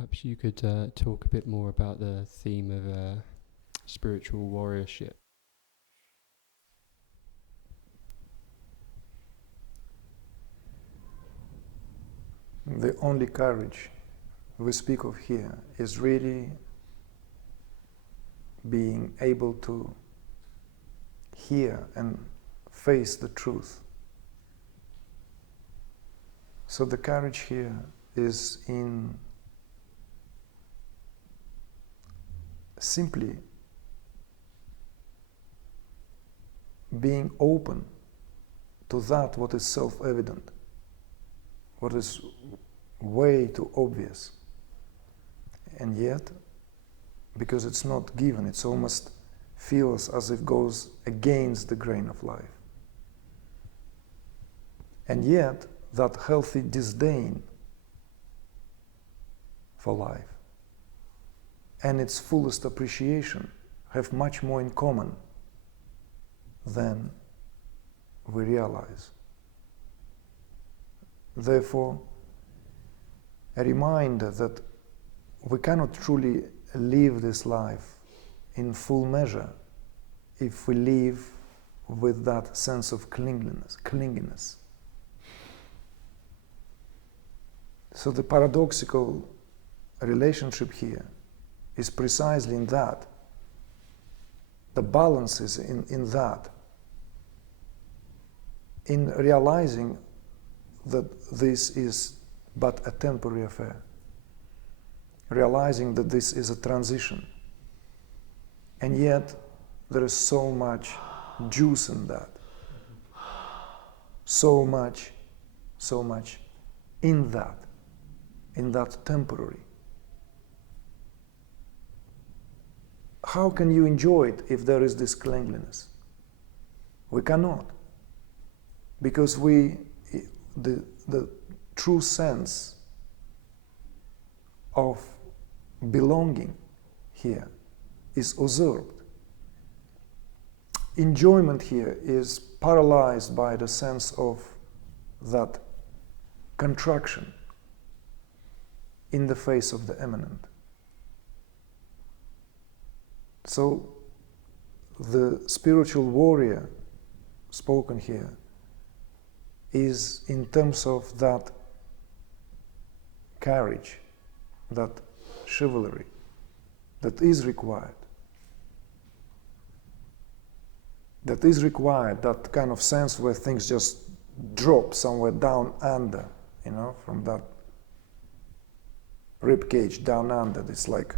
Perhaps you could talk a bit more about the theme of spiritual warriorship. The only courage we speak of here is really being able to hear and face the truth. So the courage here is in simply being open to that what is self-evident, what is way too obvious. And yet, because it's not given, it's almost feels as if it goes against the grain of life. And yet, that healthy disdain for life and its fullest appreciation have much more in common than we realize. Therefore, a reminder that we cannot truly live this life in full measure if we live with that sense of clinginess. So the paradoxical relationship here is precisely in that. The balance is in that. In realizing that this is but a temporary affair. Realizing that this is a transition. And yet, there is so much juice in that. So much in that temporary. How can you enjoy it if there is this cleanliness? We cannot. Because the true sense of belonging here is usurped. Enjoyment here is paralyzed by the sense of that contraction in the face of the immanent. So the spiritual warrior spoken here is in terms of that courage, that chivalry that is required. That is required, that kind of sense where things just drop somewhere down under, from that rib cage down under. It's like,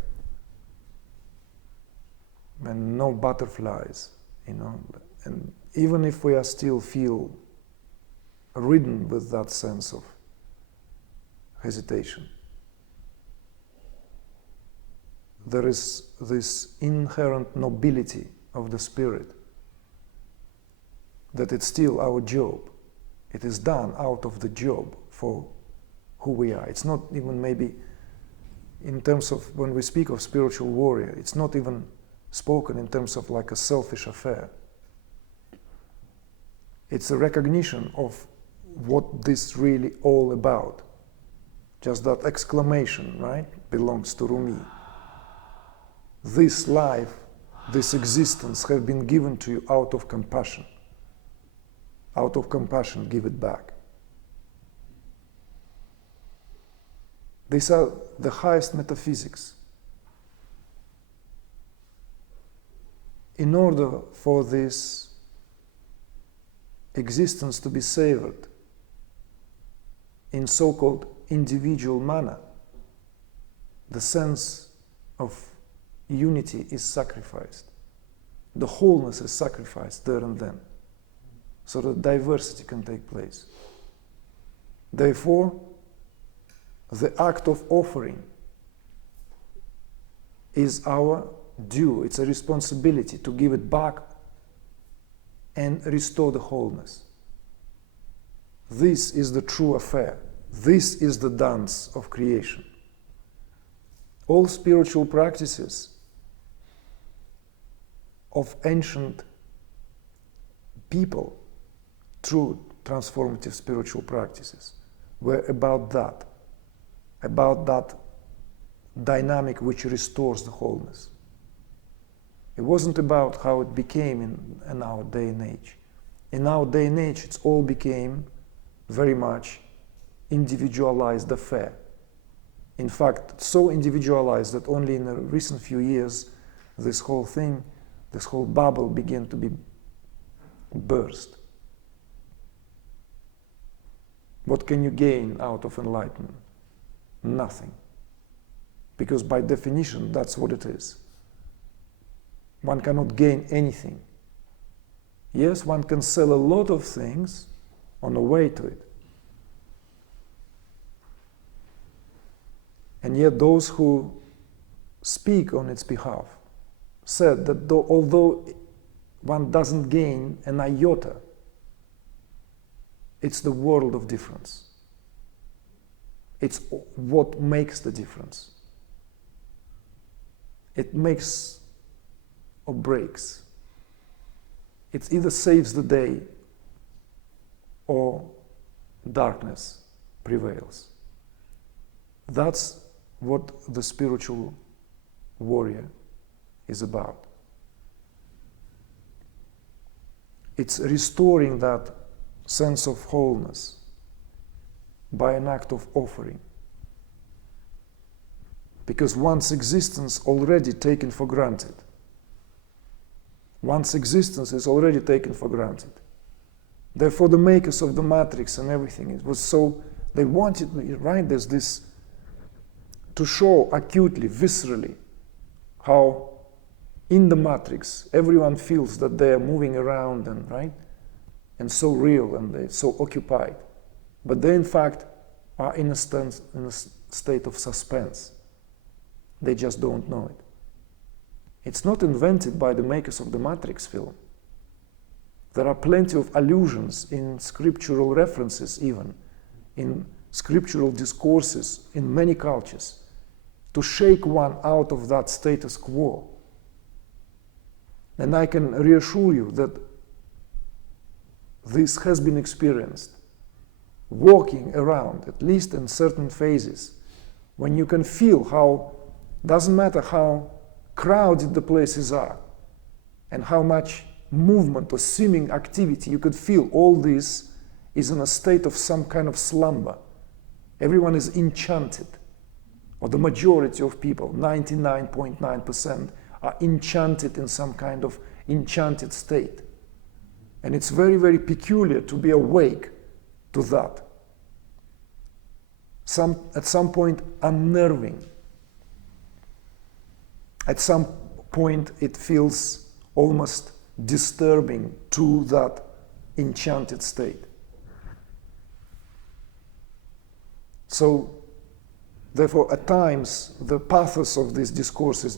and no butterflies, and even if we are still feel ridden with that sense of hesitation, there is this inherent nobility of the spirit, that it's still our job. It is done out of the job for who we are. It's not even maybe, in terms of when we speak of spiritual warrior, it's not even spoken in terms of like a selfish affair. It's a recognition of what this really all about. Just that exclamation, right, belongs to Rumi. This life, this existence have been given to you out of compassion. Out of compassion, give it back. These are the highest metaphysics. In order for this existence to be savored in so-called individual manner, the sense of unity is sacrificed. The wholeness is sacrificed there and then, so that diversity can take place. Therefore, the act of offering is our due. It's a responsibility to give it back and restore the wholeness. This is the true affair. This is the dance of creation. All spiritual practices of ancient people, true transformative spiritual practices, were about that dynamic which restores the wholeness. It wasn't about how it became in our day and age. In our day and age, it's all became very much individualized affair. In fact, so individualized that only in the recent few years, this whole thing, this whole bubble began to be burst. What can you gain out of enlightenment? Nothing. Because by definition, that's what it is. One cannot gain anything. Yes, one can sell a lot of things on the way to it. And yet those who speak on its behalf said that although one doesn't gain an iota, it's the world of difference. It's what makes the difference. It makes or breaks. It either saves the day or darkness prevails. That's what the spiritual warrior is about. It's restoring that sense of wholeness by an act of offering. Because one's existence already taken for granted. One's existence is already taken for granted. Therefore, the makers of the Matrix and everything, it was so, they wanted, right, there's this, to show acutely, viscerally, how in the Matrix, everyone feels that they are moving around and, right, and so real and they're so occupied. But they, in fact, are in a state of suspense. They just don't know it. It's not invented by the makers of the Matrix film. There are plenty of allusions in scriptural references, even in scriptural discourses in many cultures, to shake one out of that status quo. And I can reassure you that this has been experienced walking around, at least in certain phases, when you can feel how, doesn't matter how crowded the places are and how much movement or seeming activity, you could feel all this is in a state of some kind of slumber. Everyone is enchanted, or the majority of people, 99.9%, are enchanted in some kind of enchanted state. And it's very, very peculiar to be awake to that. At some point, unnerving. At some point, it feels almost disturbing to that enchanted state. So, therefore, at times, the pathos of these discourses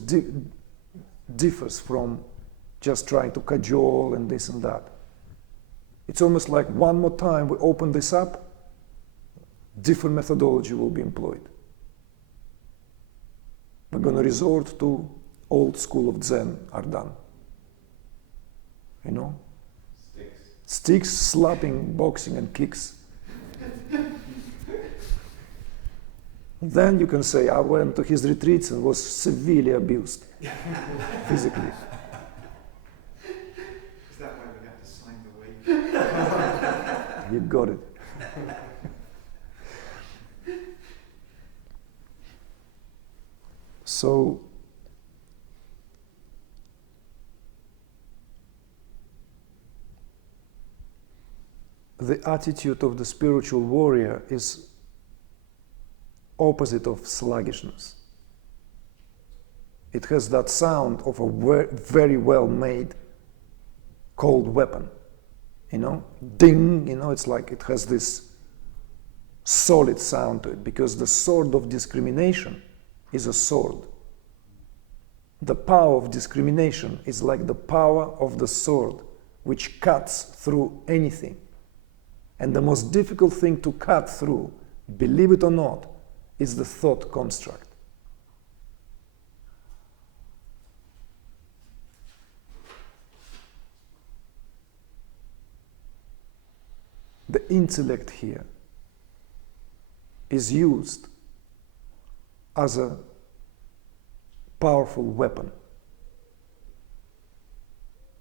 differs from just trying to cajole and this and that. It's almost like one more time we open this up, different methodology will be employed. We're going to resort to old school of Zen, are done. You know? Sticks, slapping, boxing, and kicks. Then you can say, I went to his retreats and was severely abused, physically. Is that why we have to sign the waiver? You got it. So, the attitude of the spiritual warrior is opposite of sluggishness. It has that sound of a very well made cold weapon, you know, ding, you know, it's like it has this solid sound to it, because the sword of discrimination is a sword. The power of discrimination is like the power of the sword, which cuts through anything. And the most difficult thing to cut through, believe it or not, is the thought construct. The intellect here is used as a powerful weapon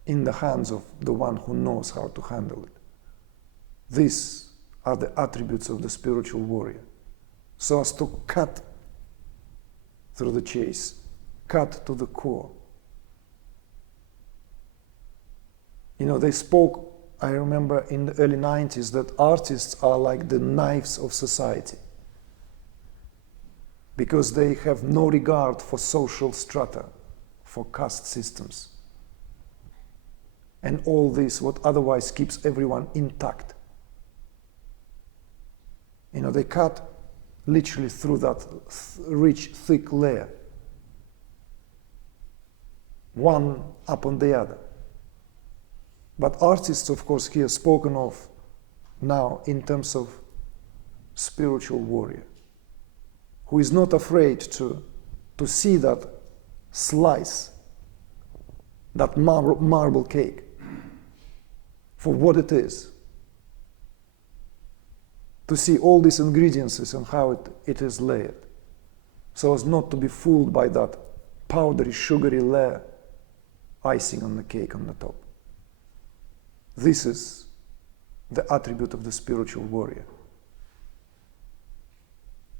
in the hands of the one who knows how to handle it. These are the attributes of the spiritual warrior, so as to cut through the chase, cut to the core. You know, they spoke, I remember in the early 90s, that artists are like the knives of society because they have no regard for social strata, for caste systems, and all this, what otherwise keeps everyone intact. You know, they cut literally through that rich, thick layer, one upon the other. But artists, of course, here spoken of now in terms of spiritual warrior, who is not afraid to see that slice, that marble cake, for what it is, to see all these ingredients and how it is layered, so as not to be fooled by that powdery, sugary layer, icing on the cake on the top. This is the attribute of the spiritual warrior,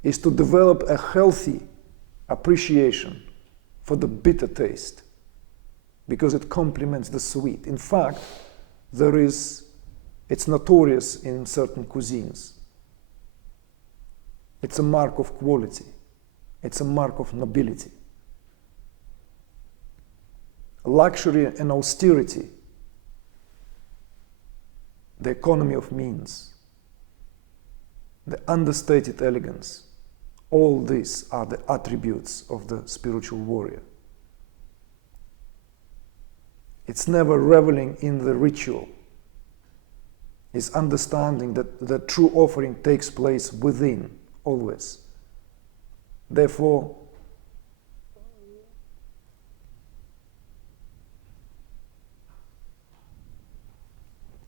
is to develop a healthy appreciation for the bitter taste, because it complements the sweet. In fact, it's notorious in certain cuisines. It's a mark of quality. It's a mark of nobility. Luxury and austerity, the economy of means, the understated elegance, all these are the attributes of the spiritual warrior. It's never reveling in the ritual. It's understanding that the true offering takes place within, always. Therefore,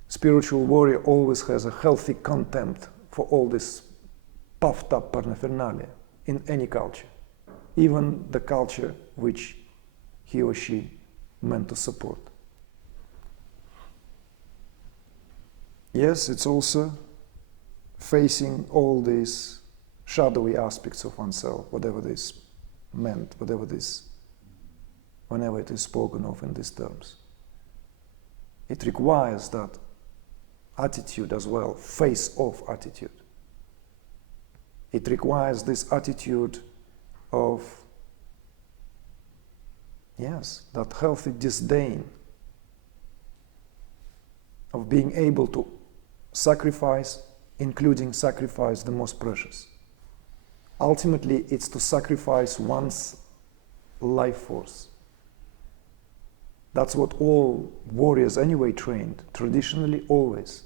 spiritual warrior always has a healthy contempt for all this puffed up paraphernalia in any culture, even the culture which he or she meant to support. Yes, it's also facing all these shadowy aspects of oneself, whatever this meant, whenever it is spoken of in these terms. It requires that attitude as well, face-off attitude. It requires this attitude of, yes, that healthy disdain of being able to sacrifice, including sacrifice the most precious. Ultimately, it's to sacrifice one's life force. That's what all warriors anyway trained, traditionally always.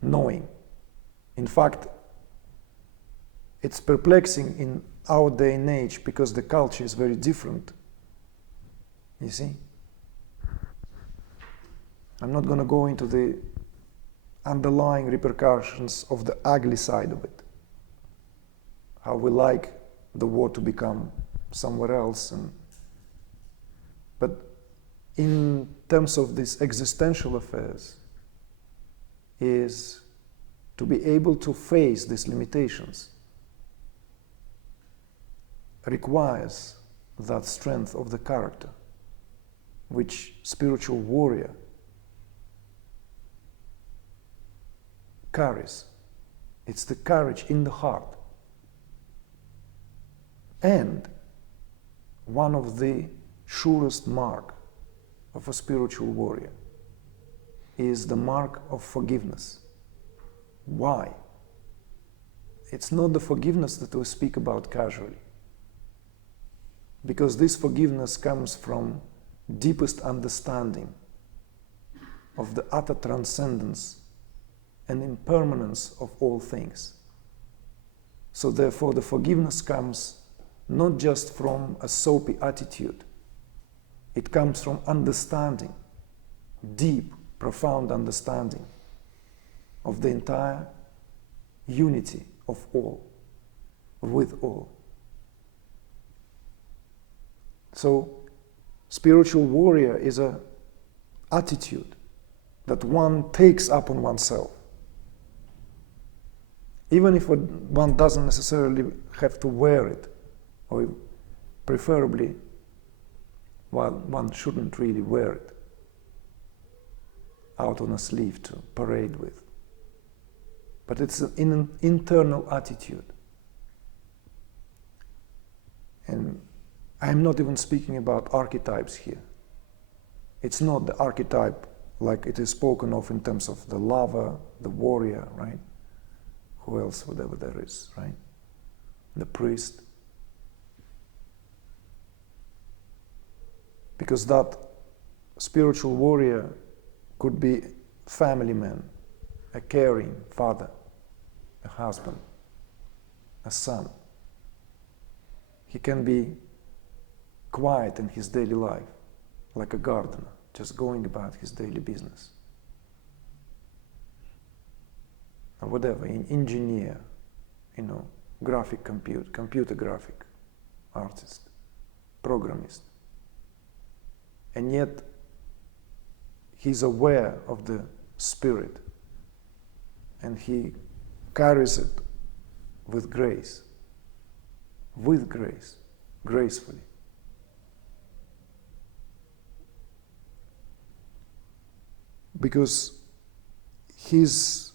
Knowing. In fact, it's perplexing in our day and age because the culture is very different. You see? I'm not going to go into the underlying repercussions of the ugly side of it. How we like the war to become somewhere else. But in terms of these existential affairs, is to be able to face these limitations requires that strength of the character, which spiritual warrior carries. It's the courage in the heart. And one of the surest mark of a spiritual warrior is the mark of forgiveness. Why? It's not the forgiveness that we speak about casually, because this forgiveness comes from deepest understanding of the utter transcendence and impermanence of all things. So therefore the forgiveness comes not just from a soapy attitude, it comes from understanding, deep, profound understanding of the entire unity of all, with all. So, spiritual warrior is an attitude that one takes upon oneself. Even if one doesn't necessarily have to wear it, or preferably one shouldn't really wear it out on a sleeve to parade with. But it's an internal attitude. And I'm not even speaking about archetypes here. It's not the archetype like it is spoken of in terms of the lover, the warrior, right? Who else, whatever there is, right? The priest. Because that spiritual warrior could be a family man, a caring father, a husband, a son. He can be quiet in his daily life, like a gardener, just going about his daily business. Or whatever, an engineer, computer graphic artist, programmist. And yet, he's aware of the spirit and he carries it with grace, gracefully. Because his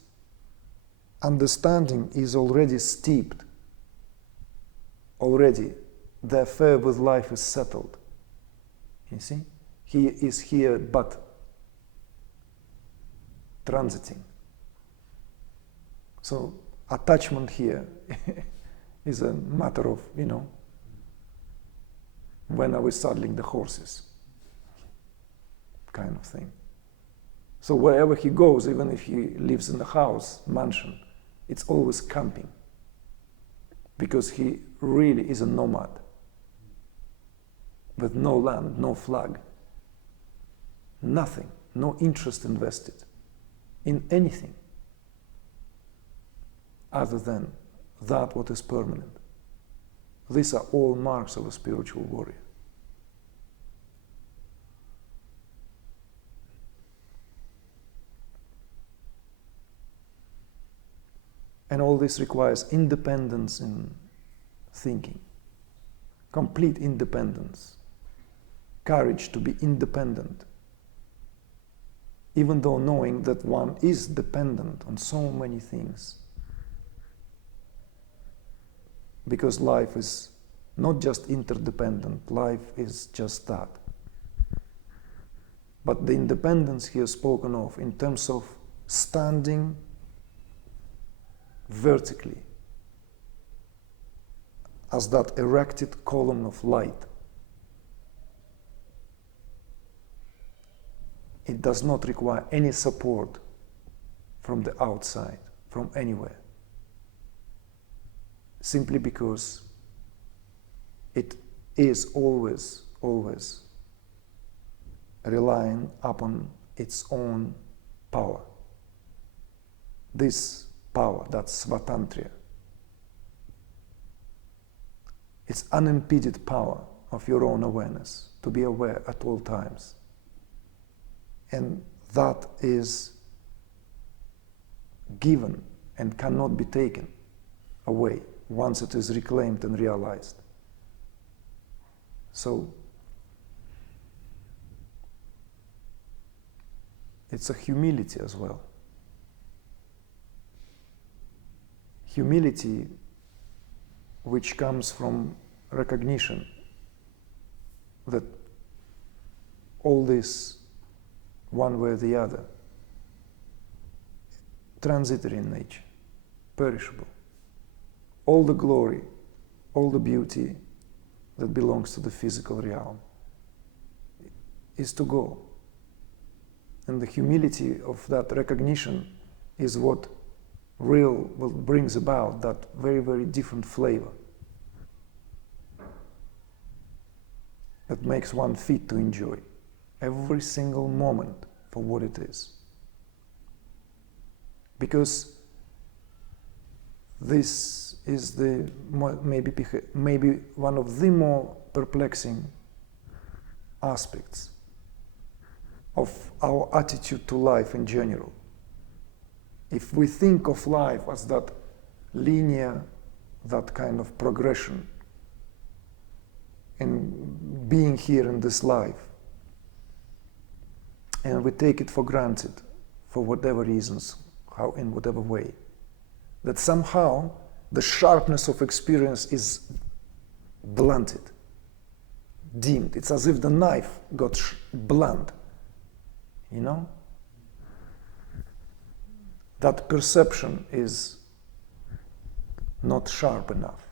understanding is already steeped, the affair with life is settled. You see? He is here but transiting. So attachment here is a matter of, when are we saddling the horses? Kind of thing. So wherever he goes, even if he lives in a house, mansion, it's always camping. Because he really is a nomad. With no land, no flag. Nothing, no interest invested in anything other than that what is permanent. These are all marks of a spiritual warrior. And all this requires independence in thinking, complete independence, courage to be independent, even though knowing that one is dependent on so many things. Because life is not just interdependent, life is just that. But the independence here spoken of in terms of standing vertically as that erected column of light. It does not require any support from the outside, from anywhere. Simply because it is always relying upon its own power. This power, that's svatantriya. It's unimpeded power of your own awareness, to be aware at all times. And that is given and cannot be taken away once it is reclaimed and realized. So, it's a humility as well. Humility which comes from recognition that all this, one way or the other, transitory in nature, perishable. All the glory, all the beauty that belongs to the physical realm is to go. And the humility of that recognition is what brings about that very, very different flavor that makes one fit to enjoy every single moment for what it is. Because this is maybe one of the more perplexing aspects of our attitude to life in general. If we think of life as that linear, that kind of progression in being here in this life, and we take it for granted for whatever reasons, how, in whatever way, that somehow the sharpness of experience is blunted, dimmed. It's as if the knife got blunt, you know? That perception is not sharp enough.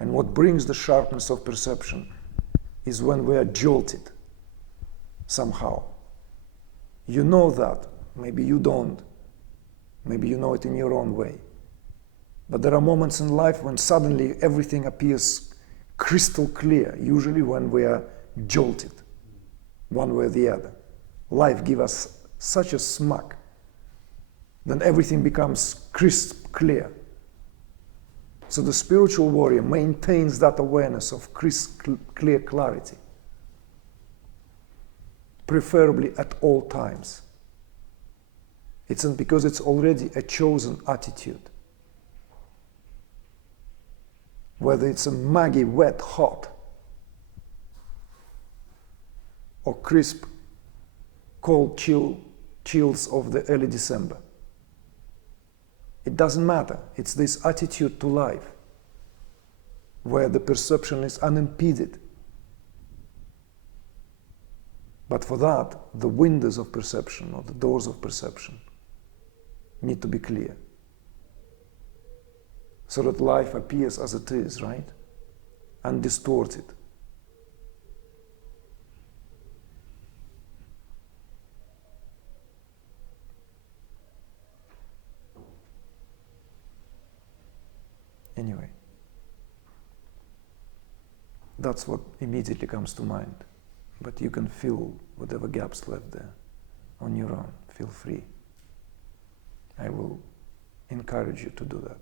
And what brings the sharpness of perception is when we are jolted somehow. You know that, maybe you don't, maybe you know it in your own way. But there are moments in life when suddenly everything appears crystal clear, usually when we are jolted, one way or the other. Life gives us such a smack, then everything becomes crisp clear. So the spiritual warrior maintains that awareness of crisp clear clarity, preferably at all times. It's because it's already a chosen attitude. Whether it's a muggy, wet, hot, or crisp, cold chills of the early December. It doesn't matter. It's this attitude to life where the perception is unimpeded. But for that, the windows of perception or the doors of perception need to be clear, so that life appears as it is, right? Undistorted. Anyway, that's what immediately comes to mind. But you can fill whatever gaps left there on your own. Feel free. I will encourage you to do that.